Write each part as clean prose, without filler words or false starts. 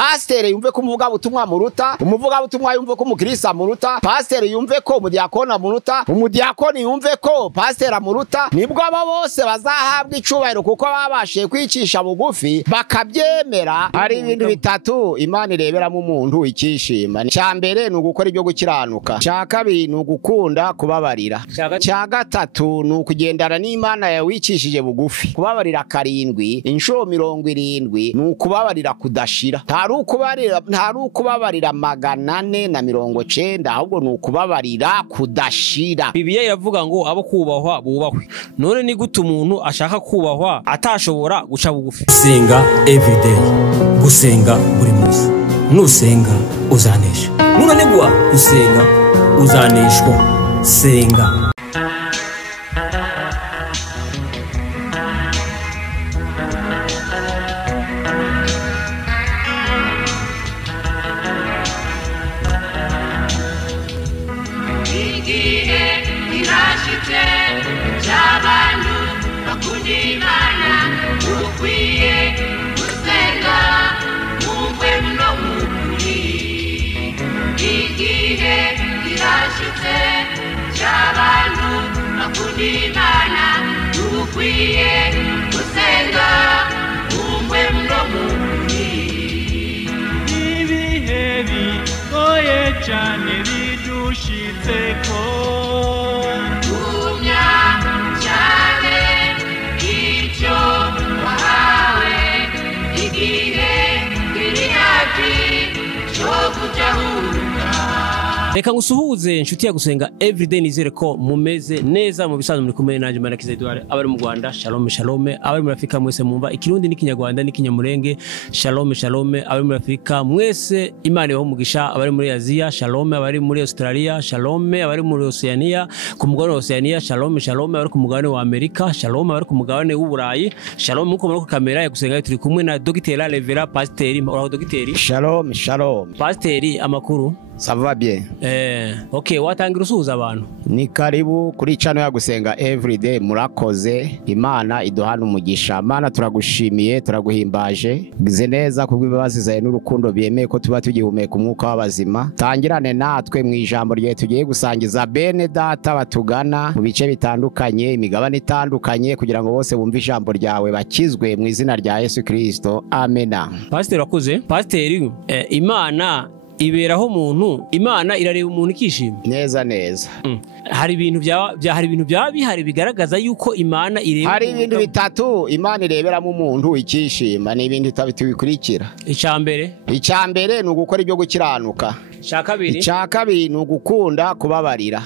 pasteur yumve ko umuvuga butumwa muruta, umuvuga butumwa yumve ko umukristo muruta, pasteur yumve ko umudiakona muruta, umudiakoni yumve ko pasteur muruta. Nibwo abo bose bazahabwa icubahiro kuko babashe kwicisha bugufi bakabyemera. Hari ibintu bitatu Imana irebera mu muntu ikishima. Cya mbere ni ugukora ibyo gukiranuka, cya kabiri ni ugukunda kubabarira, cya gatatu ni ukugendana n'Imana yawicishije bugufi. Kubabarira 7 inshuro 70 ni ukubabarira kudashira. Ntari ukubabarira 490 ahubwo ni ukubabarira kudashira. Bibiliya iravuga ngo abo kubahwa bubahwe. None ni gute umuntu ashaka kubahwa atashobora guca bugufi? Gusenga everyday, gusenga buri munsi. Nusenga uzanesha, nunanigwa gusenga uzaneshwa. Senga. cyane bidushitseko umya cyane icyo wahawe igihe kiri hafi cyo kujahuka. Reka ngusuhuze inshuti ya gusenga everyday, nizere ko mumeze neza mu bisanzwe muri kumwe nanje Manakiza Edouard. Abari mu Rwanda shalom shalom, abari muri Afrika mwese mumva ikirundi n'ikinyarwanda n'ikinyamurenge shalom shalom, abari muri Afrika mwese Imana ibahe umugisha, abari muri Aziya shalom, abari muri Australia shalom, abari muri Oceania ku mugabane wa Oceania shalom shalom, abari ku mugabane wa Amerika shalom, abari ku mugabane w'Uburayi shalom. Muko muri kamera ya gusenga turi kumwe na Dr. Reva Pasteur. Uraho Dr. Shalom shalom. Pasteur, amakuru? Ça va bien. Okay, watangira usuhuza abantu. Ni karibu kuri channel ya gusenga everyday. Murakoze, Imana iduhana umugisha. Mana turagushimiye, turaguhimbaje. Gize neza kubw'ibibazo zawe n'urukundo byemeye ko tuba tugihumeka umwuka w'abazima. Tangirane natwe mu ijambo rye tugiye gusangiza bene data batugana mu bice bitandukanye, imigabane itandukanye, kugira ngo bose bumve ijambo ryawe bakizwe mu izina rya Yesu Kristo. Amena. Pasteur wakoze. Pasteur, Imana iberaho umuntu, Imana irareba umuntu ikishima neza neza. Hari ibintu byaba bihari bigaragaza yuko Imana ireba. Hari ibintu bitatu Imana irebera mu muntu ikishima. Ni ibintu bikurikira. Icya mbere ni ugukora ibyo gukiranuka, icya kabiri ni ugukunda kubabarira,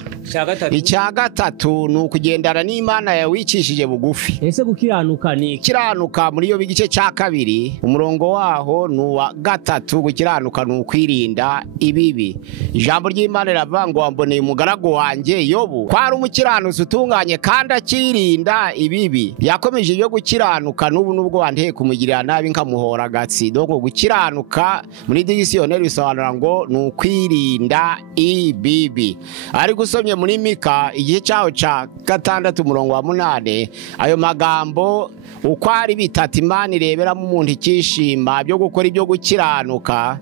icya gatatu ni ukugendana n'Imana yawicishije bugufi. Ese gukiranuka ni gukiranuka muri iyo bigice cya kabiri umurongo waho ni uwa gatatu. Gukiranuka ni ukwirinda ibibi. Ijambo ry'Imana riravuga ngo wamboneye umugaragu wanjye Yobu ko ari umukiranutsi utunganye kandi akirinda ibibi. Yakomeje ibyo gukiranuka n'ubu nubwo wanteye kumugirira nabi nkamuhora agatsi. Doko gukiranuka muri dictionnaire bisobanura ngo ni kwirinda ibibi. Ari gusomye muri Mika igihe cyaho ca 6 umurongo wa 8, ayo magambo uko ari bitatu Imana irebera mu muntu ikishima byo gukora ibyo gukiranuka,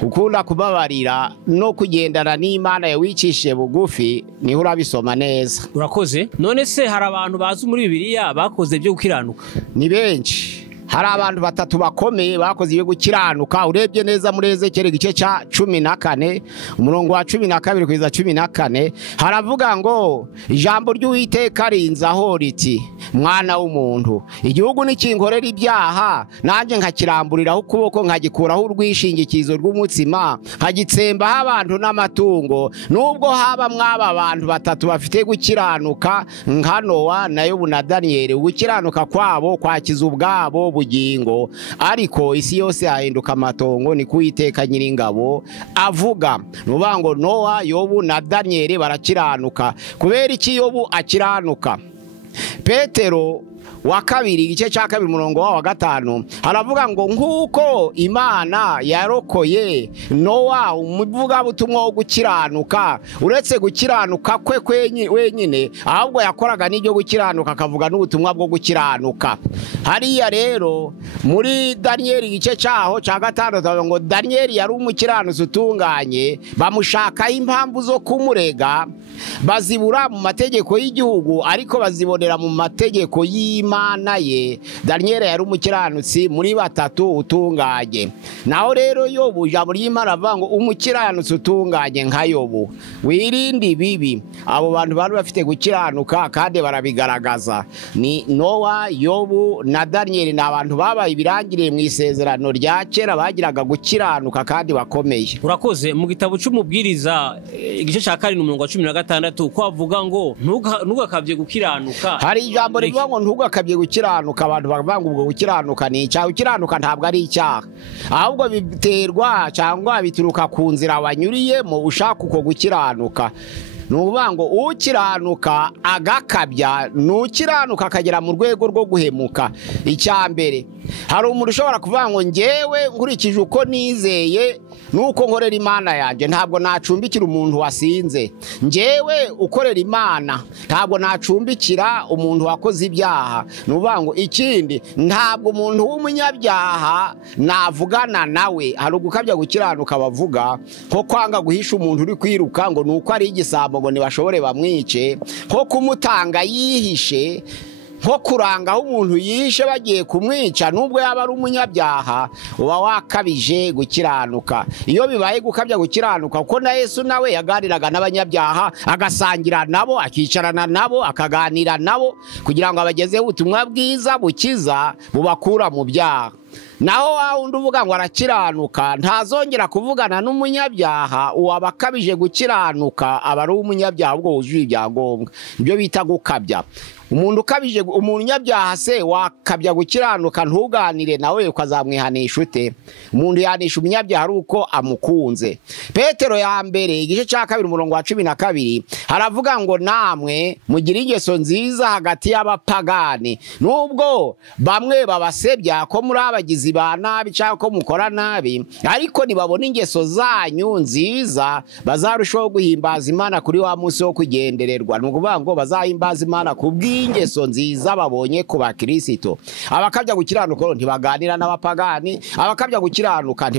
gukunda kubabarira no kugendana n'Imana yawicishije bugufi. Niho urabisoma neza. Urakoze. None se hari abantu bazi muri Bibiliya bakoze ibyo gukiranuka? Ni benshi. Hari abantu batatu bakomeye bakoze ibyo gukiranuka. Urebye neza muri Ezekiyeli igice cya 14 umurongo wa 12 kugeza 14 haravuga ngo ijambo ry'Uwiteka rinzaho riti, mwana w'umuntu, igihugu nikinkorera ibyaha nanjye nkakiramburiraho ukuboko nkagikuraho urwishingikizo rw'umutima nkagitsembaho abantu n'amatungo, nubwo haba mwaba abantu batatu bafite gukiranuka nka Nowa na Yobu na Daniel, gukiranuka kwabo kwakiza ubwabo bugingo, ariko isi yose yahinduka amatongo. Ni Uwiteka Nyiringabo avuga. Nuvuga ngo Nowa, Yobu na Daniel barakiranuka. Kubera iki Yobu akiranuka? Petero wa kabiri igice cya kabiri umurongo wa gatanu haravuga ngo nk'uko Imana yarokoye Nowa umuvugabutumwa wo gukiranuka uretse gukiranuka kwe wenyine ahubwo yakoraga n'ibyo gukiranuka akavuga n'ubutumwa bwo gukiranuka. Hariya rero muri Daniyeli igice cyaho cya gatandatu ngo Daniyeli yari umukiranutsi utunganye bamushakaho impamvu zo kumurega bazibura mu mategeko y'igihugu ariko bazibonera mu mategeko y'Imana ye. Daniyeli yari umukiranutsi muri batatu utunganye. Naho rero Yobu ijambo ry'Imana avuga ngo umukiranutsi utunganye nka Yobu wirinde bibi. Abo bantu bari bafite gukiranuka kandi barabigaragaza ni Nowa, Yobu na Daniyeli. Ni abantu babaye ibirangiriye mu isezerano rya kera bagiraga gukiranuka kandi bakomeye. Urakoze mu gitabo cy'umubwiriza igice cya 7:16 ko avuga ngo ntugakabye gukiranuka. Hari ijambo rivuga ngo ntugakabye gukiranuka. Abantu bavuga ngo ubwo gukiranuka ni icyaha. Gukiranuka ntabwo ari icyaha ahubwo biterwa cyangwa bituruka ku nzira wanyuriyemo ushaka uko gukiranuka. Nuvuga ngo ukiranuka agakabya nukiranuka akagera mu rwego rwo guhemuka. Icyambere hari umuntu ushobora kuvuga ngo ngewe nkurikije uko nizeye nuko nkorera Imana yanjye ntabwo nacumbikira umuntu wasinze. Ngewe ukorera Imana ntabwo nacumbikira umuntu wakoze ibyaha. Nuvuga ngo ikindi ntabwo umuntu w'umunyabyaha navugana nawe. Hari ugukabya gukiranuka bavuga nko kwanga guhisha umuntu uri kwiruka ngo nuko ari igisambo ngo ntibashobore bamwice, nko kumutanga yihishe, nko kurangaho umuntu yishe bagiye kumwica nubwo yaba ari umunyabyaha uba wakabije gukiranuka. Iyo bibaye gukabya gukiranuka kuko na Yesu nawe yaganiraga n'abanyabyaha agasangira nabo akicarana nabo akaganira nabo kugira ngo abagezeho ubutumwa bwiza bukiza bubakura mu byaha. Naho wundi uvuga ngo arakiranuka ntazongera kuvugana n'umunyabyaha uwabakabije gukiranuka aba ari umunyabyaha ubwo wujuje ibyangombwa. Ibyo bita gukabya. Umuntu ukabije umunyabyaha se wakabya gukiranuka ntuganire nawe ukazamwihanisha ute? Umuntu yanisha umunyabyaha ari uko amukunze. Petero ya mbere igice cya 2 umurongo wa 12 haravuga ngo namwe mugira ingeso nziza hagati y'abapagani nubwo bamwe babasebya ko muri abagizi ba nabi cyangwa ko mukora nabi ariko nibabona ingeso zanyu nziza bazarushaho guhimbaza Imana kuri wa munsi wo kugendererwa. Nukuvuga ngo bazahimbaza Imana ingeso nziza babonye ku bakristo. Abakabya gukiranuka ntibaganira n'abapagani, abakabya gukiranuka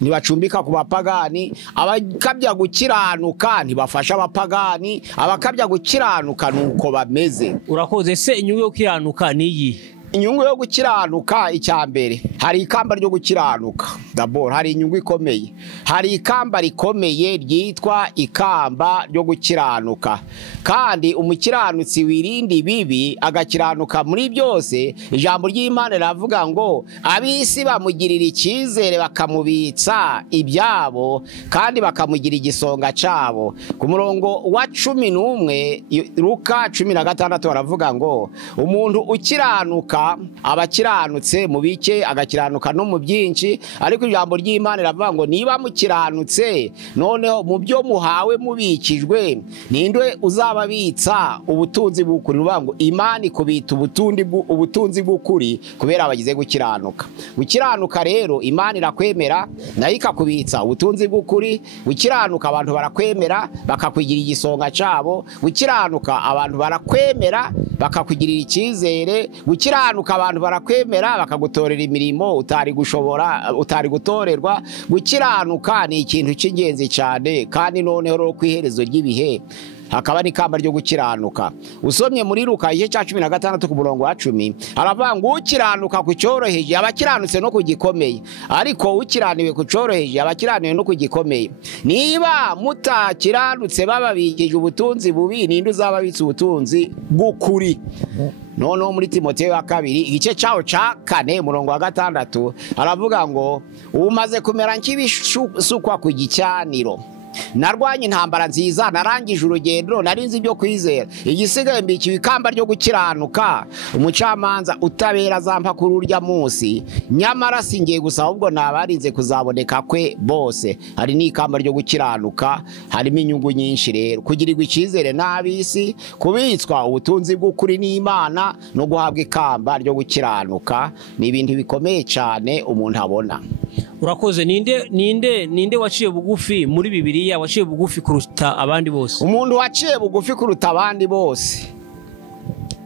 ntibacumbika ku bapagani, abakabya gukiranuka ntibafasha abapagani, abakabya gukiranuka nuko bameze. Urakoze se inyungu yo gukiranuka niyi? Inyungu yo gukiranuka icyambere hari ikamba ryo gukiranuka. D'abord hari inyungu ikomeye. Hari ikamba rikomeye ryitwa ikamba ryo gukiranuka. Kandi umukiranutsi wirindi bibi agakiranuka muri byose. Ijambo ry'Imana ravuga ngo abisi bamugirira icyizere bakamubitsa ibyabo kandi bakamugira igisonga cyabo. Ku murongo wa 11 Luka 16 baravuga ngo umuntu ukiranuka abakiranutse mu bike agakiranuka no mu byinshi. Ariko ijambo ry'Imana ravuga ngo niba mukiranutse noneho mu byo muhawe mubikijwe ninde uzababitsa ubutunzi bw'ukuri? Ruvuga ngo Imana ikubita ubutunzi bw'ukuri kubera abagize gukiranuka. Gukiranuka rero Imana irakwemera nayo ikakubitsa ubutunzi bw'ukuri. Gukiranuka abantu barakwemera bakakwigira igisonga cyabo. Gukiranuka abantu barakwemera bakakugirira icyizere. Gukiranuka abantu barakwemera bakagutorera imirimo utari gutorerwa. Gukiranuka ni ikintu cy'ingenzi cyane kandi noneho ro kwiherezo ry'ibihe hakaba n'ikamba ryo gukiranuka. Usomye muri Luka igice cya 16 ku murongo wa 10 haravuga ngo ukiranuka ku cyoroheje abakiranutse no kugikomeye, ariko ukiraniwe ku cyoroheje abakiraniwe no kugikomeye. Niba mutakiranutse bababikije ubutunzi bubi ninde uzababitsa ubutunzi bw'ukuri? Noneho muri Timoteyo ya 2 igice cyaho cya 4 umurongo wa 6 haravuga ngo umaze kumera nk'ibisukwa ku gicaniro narwanye intambara nziza, narangije urugendo, narinzi ibyo kwizera, igisigaye mbikiwe ikamba ryo gukiranuka, umucamanza utabera azampa kuri urya munsi, nyamara singiye gusa ahubwo nabarinze kuzaboneka kwe bose. Hari n'ikamba ryo gukiranuka, harimo inyungu nyinshi rero: kugirirwa icyizere n'ab'isi, kubitswa ubutunzi bw'ukuri n'Imana, no guhabwa ikamba ryo gukiranuka. Ni ibintu bikomeye cyane umuntu abona. Urakoze. Ninde waciye bugufi muri Bibiliya, waciye bugufi kuruta abandi bose? Umuntu waciye bugufi kuruta abandi bose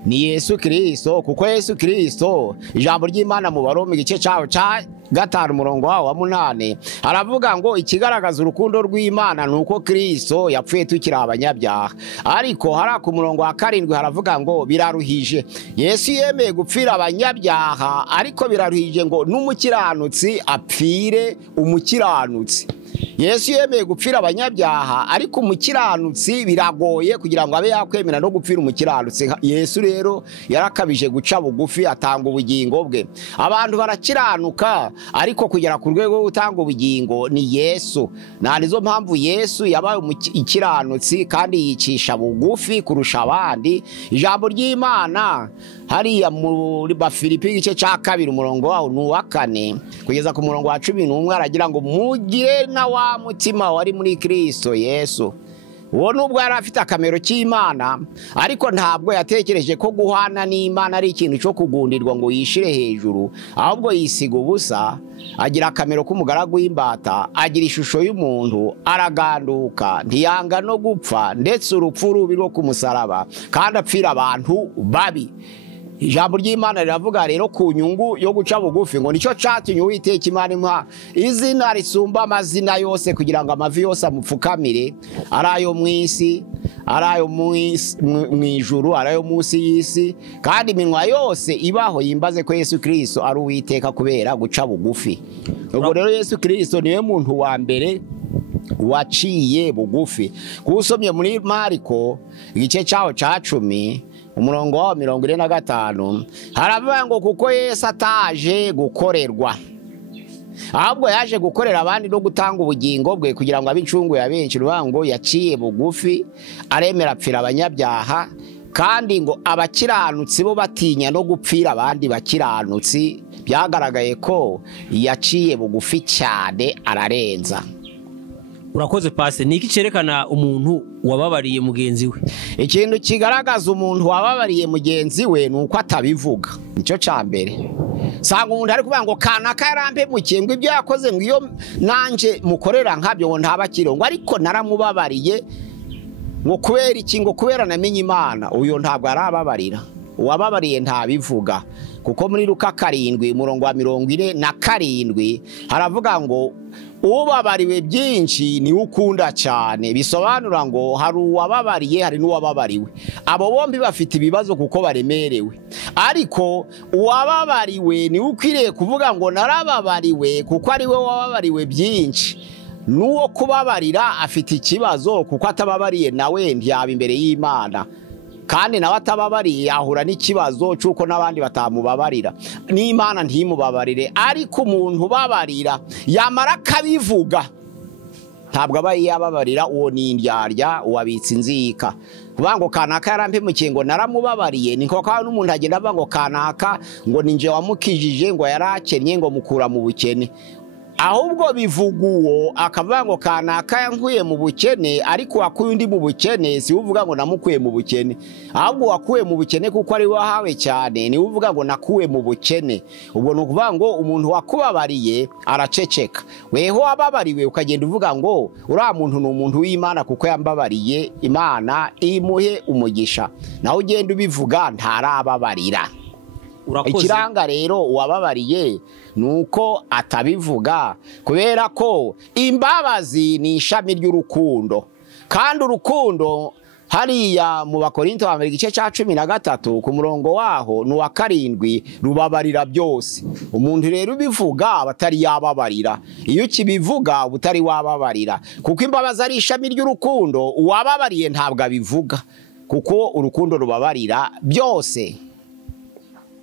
ni Yesu Kristo, kuko Yesu Kristo, ijambo ry'Imana mu Baroma igice cyawo cya 5 umurongo wa 8 aravuga ngo ikigaragaza urukundo rw'Imana nuko Kristo yapfuye tukiri abanyabyaha. Ariko hari ku murongo wa 7 haravuga ngo biraruhije. Yesu yemeye gupfira abanyabyaha, ariko biraruhije ngo n'umukiranutsi apfire umukiranutsi. Yesu yemeye gupfira abanyabyaha, ariko umukiranutsi biragoye kugira ngo abe yakwemera no gupfira umukiranutsi. Yesu rero yarakabije guca bugufi, atanga ubugingo bwe. Abantu barakiranuka, ariko kugera ku rwego rwo gutanga ubugingo ni Yesu. Nizo mpamvu Yesu yabaye ikiranutsi kandi yicisha bugufi kurusha abandi. Ijambo ry'Imana hariya muri Bafilipi igice cya 2 umurongo wa 4 kugeza ku murongo wa 11 aragira ngo mugire na wa mutima wari muri Kristo Yesu. Uwo nubwo yari afite akamero k'Imana, ariko ntabwo yatekereje ko guhana n'Imana ari ikintu cyo kugundirwa ngo yishire hejuru, ahubwo yisiga ubusa, agira akamero k'umugaragu w'imbata, agira ishusho y'umuntu, araganduka, ntiyanga no gupfa, ndetse urupfu rubi rwo ku musaraba, kandi apfira abantu babi. Ijambo ry'Imana riravuga rero ku nyungu yo guca bugufi ngo nicyo cyatumye Uwiteka Imana impa izina risumba amazina yose, kugira ngo amavi yose amupfukamire, arayo mu isi, arayo mu ijuru, arayo munsi y'isi, kandi iminwa yose ibaho yimbaze ko Yesu Kristo ari Uwiteka kubera guca bugufi. Ubwo rero Yesu Kristo niwe muntu wa mbere waciye bugufi. Kusomye muri Mariko igice cyawo cya 10 umurongo wa 45 haravuga ngo kuko Yesu ataje gukorerwa, ahubwo yaje gukorera abandi no gutanga ubugingo bwe kugira ngo abicunguye abenshi. Ruvuga ngo yaciye bugufi, aremera apfira abanyabyaha, kandi ngo abakiranutsi bo batinya no gupfira abandi bakiranutsi. Byagaragaye ko yaciye bugufi cyane, ararenza. Urakoze Pase. Niki cyerekana umuntu wababariye mugenzi we? Ikintu kigaragaza umuntu wababariye mugenzi we nuko atabivuga. Nicyo cyambere. Sanga umuntu ari kuvuga ngo kanaka yarampemukiye, ngo ibyo yakoze ngo iyo nanje mukorera nkabyo ngo ntabakire, ngo ariko naramubabariye ngo kubera iki, ngo kubera namenye Imana. Uyo ntabwo arababarira. Uwababariye ntabivuga, kuko muri Luka 7 umurongo wa 47 haravuga ngo ubabariwe byinshi ni ukunda cyane. Bisobanura ngo hari uwababariye, hari n'uwababariwe. Abo bombi bafite ibibazo kuko baremerewe, ariko uwababariwe ni ukwiriye kuvuga ngo narababariwe kuko ari we wababariwe byinshi. Nuwo kubabarira afite ikibazo kuko atababariye nawe ntiyaba imbere y'Imana, kandi nawe atababariye yahura n'ikibazo cyuko n'abandi batamubabarira, n'Imana ntimubabarire. Ariko umuntu ubabarira yamara kabivuga ntabwo aba yababarira, uwo ni indyarya, uwabitse inzika. Kuvuga ngo kanaka yarampemukiye ngo naramubabariye, niko kandi n'umuntu agenda avuga ngo kanaka ngo ninje wamukijije, ngo yarakennye ngo mukura mu bukene. Ahubwo bivuga uwo akavuga ngo kanaka yankuye mu bukene, ariko wakuye undi mu bukene si uvuga ngo namukuye mu bukene, ahubwo wakuye mu bukene kuko ari wahawe cyane ni uvuga ngo nakuwe mu bukene. Ubwo no kuvuga ngo umuntu wakubabariye araceceka, weho wababariwe ukagenda uvuga ngo uriya muntu ni umuntu w'Imana kuko yambabariye, Imana imuhe umugisha. Naho ugenda ubivuga ntarababarira. Ikiranga rero uwababariye nuko atabivuga, kubera ko imbabazi ni ishami ry'urukundo, kandi urukundo hariya mu Bakorinto wa mbere igice cya 13 ku murongo waho ni wa 7 rubabarira byose. Umuntu rero ubivuga batari yababarira, iyo kibivuga ubutari wababarira, kuko imbabazi ari ishami ry'urukundo. Uwababariye ntabwo abivuga kuko urukundo rubabarira byose.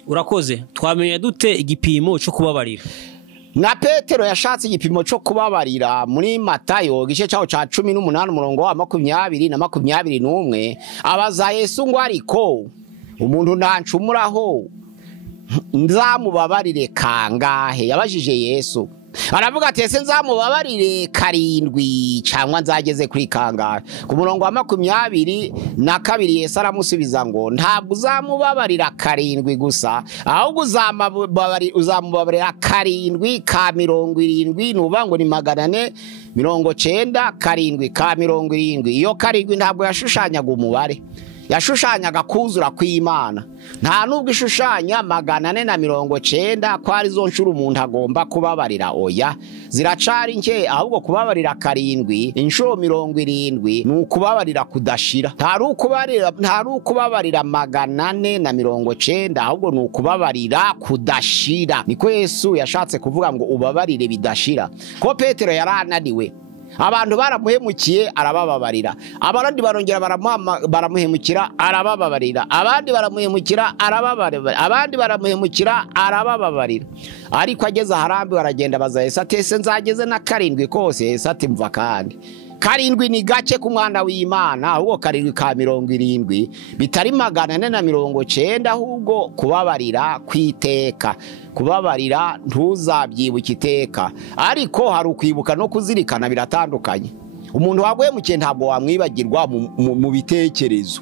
Urakoze. Twamenye dute igipimo cyo kubabarira? na Petero yashatse igipimo cyo kubabarira muri Matayo gice cyaho ca 18 umurongo wa 20 na 21 abaza Yesu ngo ariko umuntu nancumuraho nzamubabarire kangahe? Yabajije Yesu, aravuga ati ese nzamubabarire 7 cyangwa nzageze kuri kangahe? Ku murongo wa 22 Yesu aramusubiza ngo ntabwo uzamubabarira 7 gusa, ahubwo uzamubabarira 7 ka 70, nuvuga ngo ni 490 7 ka 70. Iyo 7 ntabwo yashushanyaga umubare, yashushanyaga kuzura kw'Imana. Nta nubwo ishushanya 490 ko ari zo nshuro umuntu agomba kubabarira. Oya, ziracari nke, ahubwo kubabarira 7 inshuro 70 ni ukubabarira kudashira. Nta rukubabarira 490, ahubwo ni ukubabarira kudashira. Niko Yesu yashatse kuvuga ngo ubabarire bidashira. Ko Petero yarananiwe, abantu baramuhemukiye arabababarira, abandi barongera baramuhemukira arabababarira, abandi baramuhemukira arabababarira, abandi baramuhemukira arabababarira. Ariko ageze aharambi baragenda baza Yesu ati ese nzageze na 7 kose? Yesu ati mva kandi 7 ni gake ku mwana w'Imana, ahubwo 7 ka 70 bitari 490, ahubwo kubabarira kwiteka. Kubabarira ntuzabyibuka iteka, ariko hari ukwibuka no kuzirikana biratandukanye. Umuntu waguhemukiye ntabwo wamwibagirwa mu bitekerezo.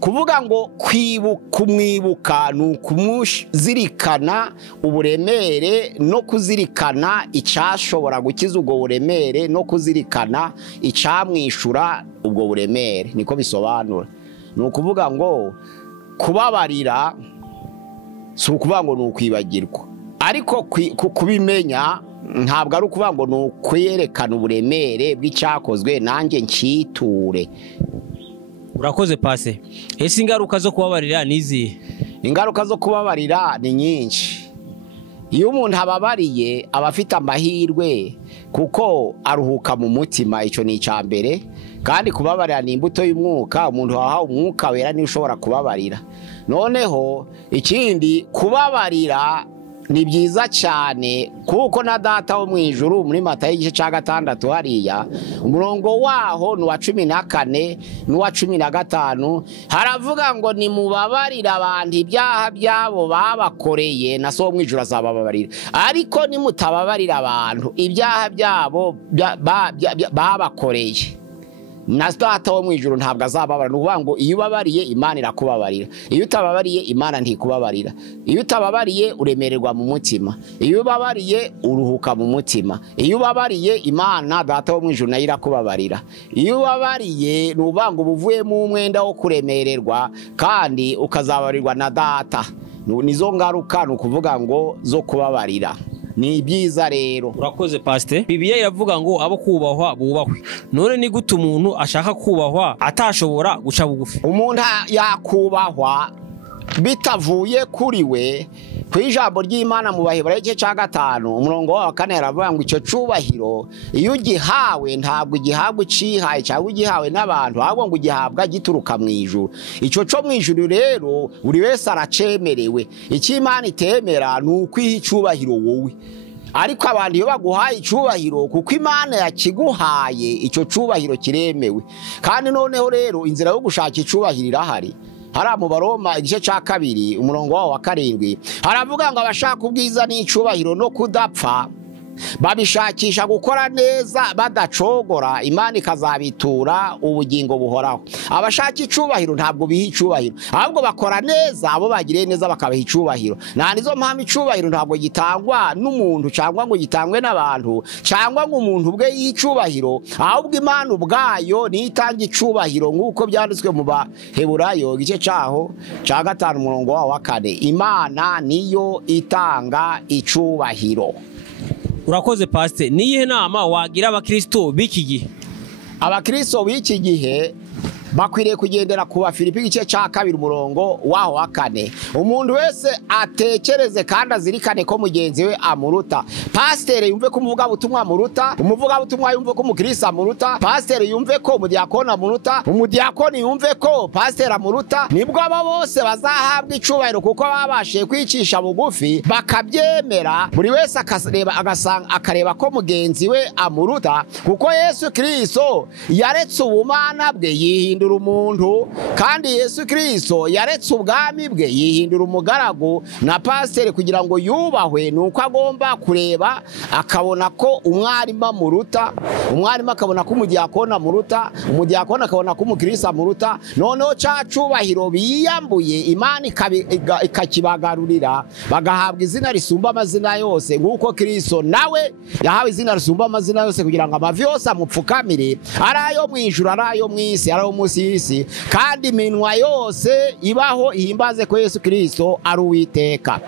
Kuvuga ngo kumwibuka ni ukumuzirikana uburemere no kuzirikana icyashobora gukiza ubwo buremere no kuzirikana icyamwishura ubwo buremere. Niko bisobanura. Ni ukuvuga ngo kubabarira si ukuvuga ngo ni ukwibagirwa, ariko kubimenya ntabwo ari ukuvuga ngo ni ukwerekana uburemere bw'icyakozwe nanjye nkiture. Urakoze Pase. Ese ingaruka zo kubabarira nizi? Ingaruka zo kubabarira ni nyinshi. Iyo umuntu ababariye aba afite amahirwe kuko aruhuka mu mutima, icyo ni icyambere. Kandi kubabarira ni imbuto y'umwuka, umuntu wahawe umwuka wera ni ushobora kubabarira. Noneho ikindi, kubabarira ni byiza cyane kuko na data wo mu ijuru muri Matayo igice cya 6 hariya umurongo waho ni wa 14 n'uwa 15 haravuga ngo ni mubabarira abantu ibyaha byabo babakoreye na so wo mu ijuru azabababarira, ariko ni mutababarira abantu ibyaha byabo babakoreye na data wo mu ijuru ntabwo azababarira. Nuvuga ngo iyo ubabariye Imana irakubabarira, iyo utababariye Imana ntikubabarira. Iyo utababariye uremererwa mu mutima, iyo ubabariye uruhuka mu mutima, iyo ubabariye Imana data wo mu ijuru nayo irakubabarira. Iyo ubabariye nuvuga ngo uvuye mu umwenda wo kuremererwa kandi ukazabarirwa na data. Nizo ngaruka ni ukuvuga ngo zo kubabarira. Ni byiza rero. Urakoze Pastor. Bibiliya iravuga ngo abo kubahwa bubahwe. None ni gute umuntu ashaka kubahwa atashobora guca bugufi? Umuntu yakubahwa bitavuye kuri we. Ku ijambo ry'Imana mu Baheburayo igice cya 5 umurongo wa 4 aravuga ngo icyo cubahiro iyo ugihawe ntabwo igihabwa cihaye cyangwa ugihawe n'abantu, ahubwo ngo ugihabwa gituruka mu ijuru. Icyo cyo mu ijuru rero buri wese aracemerewe. Icyo Imana itemera ni ukwiha icubahiro wowe, ariko abantu iyo baguhaye icubahiro kuko Imana yakiguhaye icyo cubahiro kiremewe. Kandi noneho rero inzira yo gushaka icubahiro irahari. Hara mu Baroma igice cya 2 umurongo wa 7 haravuga ngo abashaka ubwiza n'icubahiro no kudapfa babishakisha gukora neza badacogora, Imana ikazabitura ubugingo buhoraho. Abashaka icubahiro ntabwo biha icubahiro, ahubwo bakora neza, abo bagiriye neza bakabaha icubahiro. Na nizo mpamvu icubahiro ntabwo gitangwa n'umuntu cyangwa ngo gitangwe n'abantu cyangwa ngo umuntu ubwe y'icubahiro, ahubwo Imana ubwayo ni itanga icubahiro nk'uko byanditswe mu Baheburayo igice cyaho cya 5 umurongo wa 4. Imana niyo itanga icubahiro. Urakoze Pastor. Niyihe nama wagira abakristo b'iki gihe? Abakristo b'iki gihe bakwiriye kugendera ku Bafilipi igice cya 2 umurongo waho wa 4. Umuntu wese atekereze kandi azirikane ko mugenzi we amuruta. Pasiteri yumve ko umuvugabutumwa amuruta, umuvugabutumwa yumve ko umukristo amuruta, pasiteri yumve ko umudiyakoni amuruta, umudiyakoni yumve ko pasiteri amuruta. Nibwo abo bose bazahabwa icubahiro kuko babashe kwicisha bugufi bakabyemera. Buri wese akareba ko mugenzi we amuruta, kuko Yesu Kristo yaretse ubumana bwe yihindura umuntu, kandi Yesu Kristo yaretse ubwami bwe yihindura umugaragu. Na pasiteri kugira ngo yubahwe nuko agomba kureba akabona ko umwarimu amuruta, umwarimu akabona ko umudiyakoni amuruta, umudiyakoni akabona ko umukristo amuruta. Noneho ca cubahiro biyambuye Imana ikakibagarurira, bagahabwa izina risumba amazina yose, nguko Kristo nawe yahawe izina risumba amazina yose kugira ngo amavi yose amupfukamire, ari ayo mwijuru, ari ayo mwisi, ari ayo munsi y'isi, kandi iminwa yose ibaho ihimbaze ko Yesu Kristo ari Uwiteka.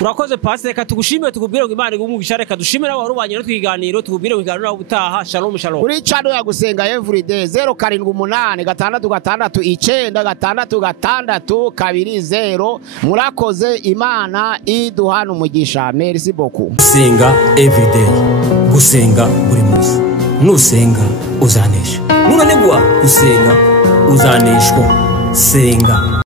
Urakoze pastor, reka tugushimire tukubwire ngo Imana igumugisha, reka dushimire abo warubanye no twiganiro, tukubwire ngo iganiro ubutaha. Shalom shalom. Kuri channel ya gusenga everyday 0786696620. Murakoze, Imana iduhana umugisha. Merci beaucoup. Senga everyday, gusenga buri munsi. Nusenga uzanesha. Nunanegwa gusenga uzaneshwa. Senga.